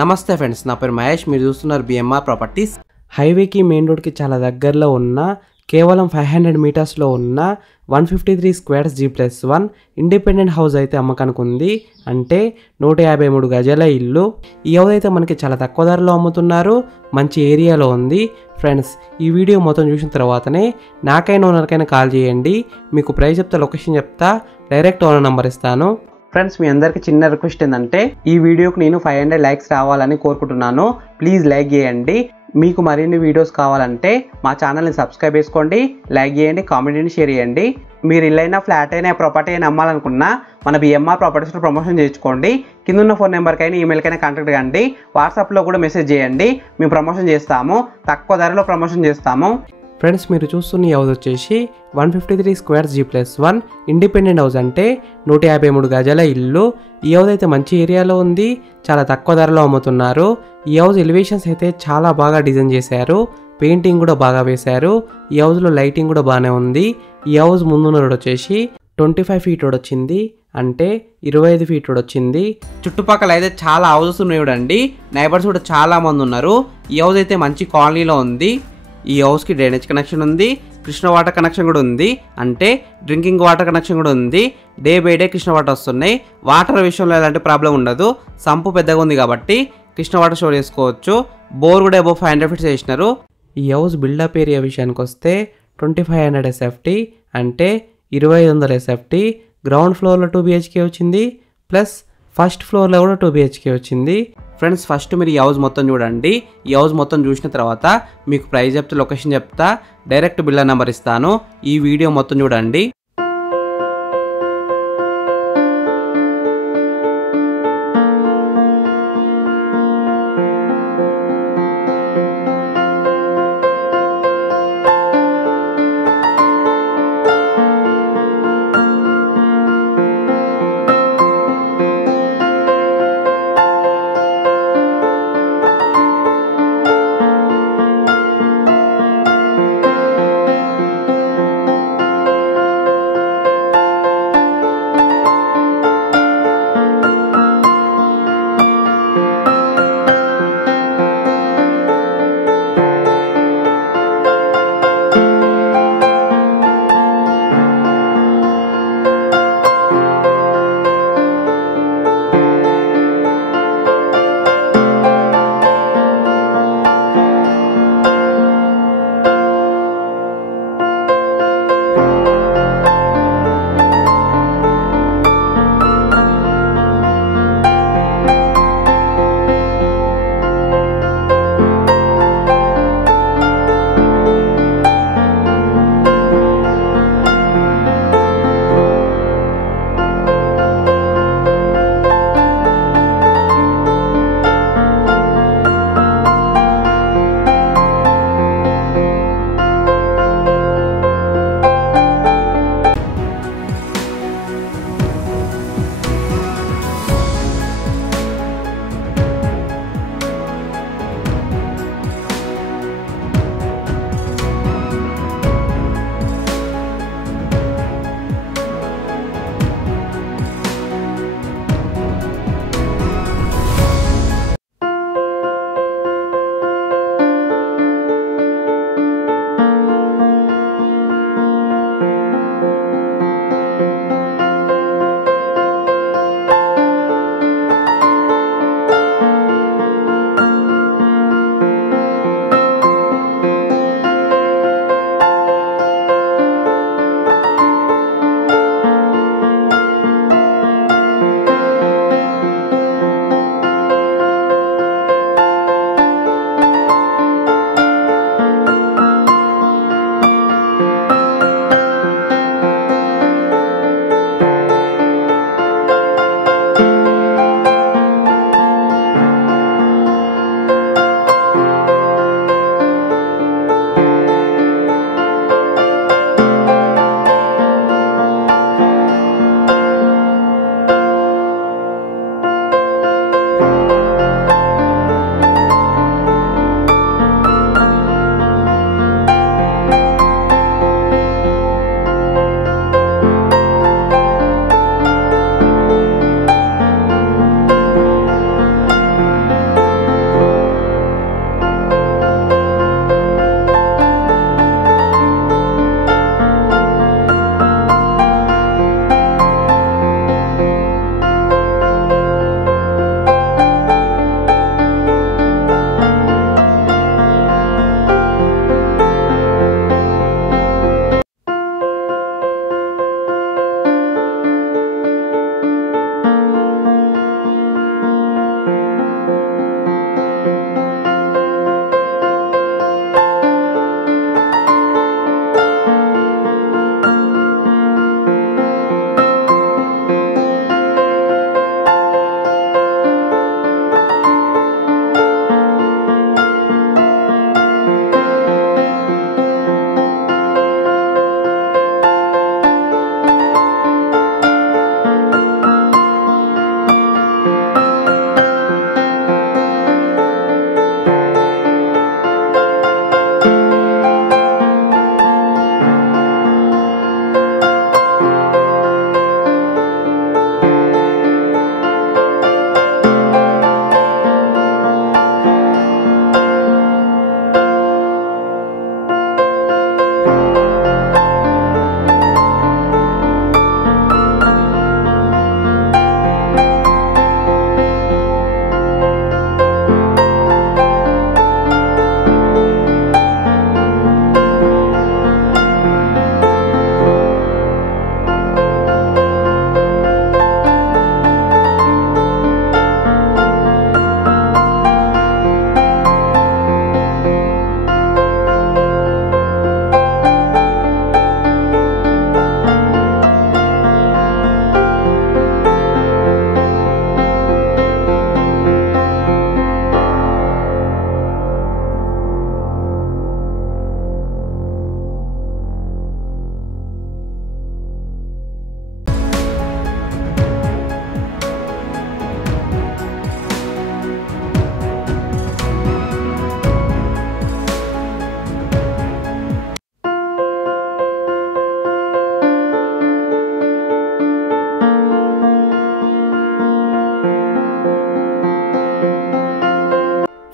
నమస్తే ఫ్రెండ్స్, నా పేరు మహేష్. మీరు చూస్తున్నారు బిఎంఆర్ ప్రాపర్టీస్. హైవేకి మెయిన్ రోడ్కి చాలా దగ్గరలో ఉన్న కేవలం 500 మీటర్స్లో ఉన్న 153 స్క్వేర్స్ G+1 ఇండిపెండెంట్ హౌస్ అయితే అమ్మకానికి ఉంది. అంటే 153 గజాల ఇల్లు. ఈ హౌస్ అయితే మనకి చాలా తక్కువ ధరలో అమ్ముతున్నారు, మంచి ఏరియాలో ఉంది. ఫ్రెండ్స్, ఈ వీడియో మొత్తం చూసిన తర్వాతనే నాకైనా ఓనర్కైనా కాల్ చేయండి. మీకు ప్రైస్ చెప్తా, లొకేషన్ చెప్తా, డైరెక్ట్ ఓనర్ నెంబర్ ఇస్తాను. ఫ్రెండ్స్, మీ అందరికి చిన్న రిక్వెస్ట్ ఏంటంటే ఈ వీడియోకి నేను 500 లైక్స్ రావాలని కోరుకుంటున్నాను. ప్లీజ్ లైక్ చేయండి. మీకు మరిన్ని వీడియోస్ కావాలంటే మా ఛానల్ని సబ్స్క్రైబ్ చేసుకోండి, లైక్ చేయండి, కామెంట్ని షేర్ చేయండి. మీరు ఇల్లైనా ఫ్లాట్ అయినా ప్రాపర్టీ అయినా అమ్మాలనుకున్నా మన బిఎంఆర్ ప్రాపర్టీస్లో ప్రమోషన్ చేయించుకోండి. కింద ఉన్న ఫోన్ నెంబర్కైనా ఈమెయిల్కైనా కాంటాక్ట్ కండి. వాట్సాప్లో కూడా మెసేజ్ చేయండి, మేము ప్రమోషన్ చేస్తాము. తక్కువ ధరలో ప్రమోషన్ చేస్తాము. ఫ్రెండ్స్, మీరు చూస్తున్న ఈ హౌస్ వచ్చేసి 153 స్క్వేర్స్ G+1 ఇండిపెండెంట్ హౌస్. అంటే 153 గజాల ఇల్లు. ఈ హౌస్ అయితే మంచి ఏరియాలో ఉంది, చాలా తక్కువ ధరలో అమ్ముతున్నారు. ఈ హౌస్ ఎలివేషన్స్ అయితే చాలా బాగా డిజైన్ చేశారు, పెయింటింగ్ కూడా బాగా వేశారు. ఈ హౌస్లో లైటింగ్ కూడా బాగానే ఉంది. ఈ హౌస్ ముందున్న రోడ్ వచ్చేసి 25 ఫీట్ రోడ్ వచ్చింది, అంటే 25 ఫీట్ రోడ్ వచ్చింది. చుట్టుపక్కల అయితే చాలా హౌసెస్ ఉన్నాయి చూడండి. నైబర్స్ కూడా చాలా మంది ఉన్నారు. ఈ హౌస్ అయితే మంచి కాలనీలో ఉంది. ఈ హౌస్కి డ్రైనేజ్ కనెక్షన్ ఉంది, కృష్ణ వాటర్ కనెక్షన్ కూడా ఉంది, అంటే డ్రింకింగ్ వాటర్ కనెక్షన్ కూడా ఉంది. Day by day Krishna water వస్తున్నాయి. వాటర్ విషయంలో ఎలాంటి ప్రాబ్లం ఉండదు. సంపు పెద్దగా ఉంది కాబట్టి కృష్ణ వాటర్ స్టోర్ చేసుకోవచ్చు. బోర్ కూడా అబౌవ్ 500 ఫీట్స్ వేసినారు. ఈ హౌస్ బిల్డప్ ఏరియా విషయానికి వస్తే 2500 SFT, అంటే 2500 SFT. గ్రౌండ్ ఫ్లోర్లో 2 BHK వచ్చింది, ప్లస్ ఫస్ట్ ఫ్లోర్లో కూడా 2 BHK వచ్చింది. ఫ్రెండ్స్, ఫస్ట్ మీరు ఈ హౌస్ మొత్తం చూడండి. ఈ హౌస్ మొత్తం చూసిన తర్వాత మీకు ప్రైస్ చెప్తా, లొకేషన్ చెప్తా, డైరెక్ట్ బిల్డర్ నెంబర్ ఇస్తాను. ఈ వీడియో మొత్తం చూడండి.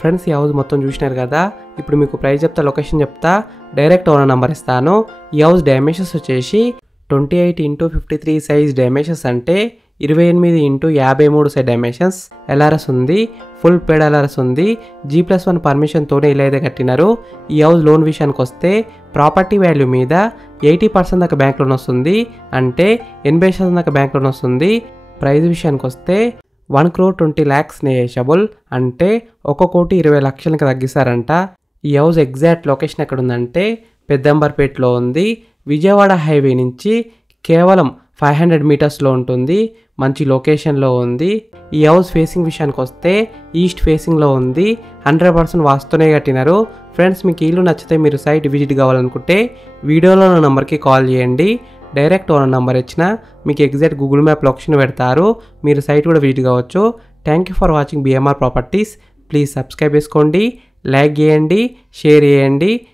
ఫ్రెండ్స్ ఈ హౌస్ మొత్తం చూసినారు కదా, ఇప్పుడు మీకు ప్రైస్ చెప్తా, లొకేషన్ చెప్తా, డైరెక్ట్ ఓనర్ నెంబర్ ఇస్తాను. ఈ హౌస్ డైమెన్షన్స్ వచ్చేసి 28x53 సైజ్ డైమెన్షన్స్, అంటే 28x53 సైజ్ డైమెన్షన్స్. ఎల్ఆర్ఎస్ ఉంది, ఫుల్ పేడ్ ఎల్ఆర్ఎస్ ఉంది. G+1 పర్మిషన్తోనే ఇలా అయితే కట్టినారు. ఈ హౌస్ లోన్ విషయానికి వస్తే ప్రాపర్టీ వాల్యూ మీద 80% దాకా బ్యాంక్ లోన్ వస్తుంది, అంటే 80% దాకా బ్యాంక్ లోన్ వస్తుంది. ప్రైస్ విషయానికి వస్తే 1,20,00,000 నెగోషియబుల్, అంటే 1,20,00,000కి తగ్గిస్తారంట. ఈ హౌస్ ఎగ్జాక్ట్ లొకేషన్ ఎక్కడ ఉందంటే పెద్దంబర్పేటలో ఉంది. విజయవాడ హైవే నుంచి కేవలం 500 మీటర్స్లో ఉంటుంది. మంచి లొకేషన్లో ఉంది. ఈ హౌస్ ఫేసింగ్ విషయానికి వస్తే ఈస్ట్ ఫేసింగ్లో ఉంది. 100% వాస్తునే కట్టినారు. ఫ్రెండ్స్ మీకు ఇల్లు నచ్చితే మీరు సైట్ విజిట్ కావాలనుకుంటే వీడియోలో ఉన్న నెంబర్కి కాల్ చేయండి. డైరెక్ట్ ఓనర్ నెంబర్ ఇచ్చిన మీకు ఎగ్జాక్ట్ గూగుల్ మ్యాప్ లొకేషన్ పెడతారు. మీరు సైట్ కూడా విజిట్ కావచ్చు. Thank you for watching BMR properties. Please subscribe చేసుకోండి, లైక్ చేయండి, షేర్ చేయండి.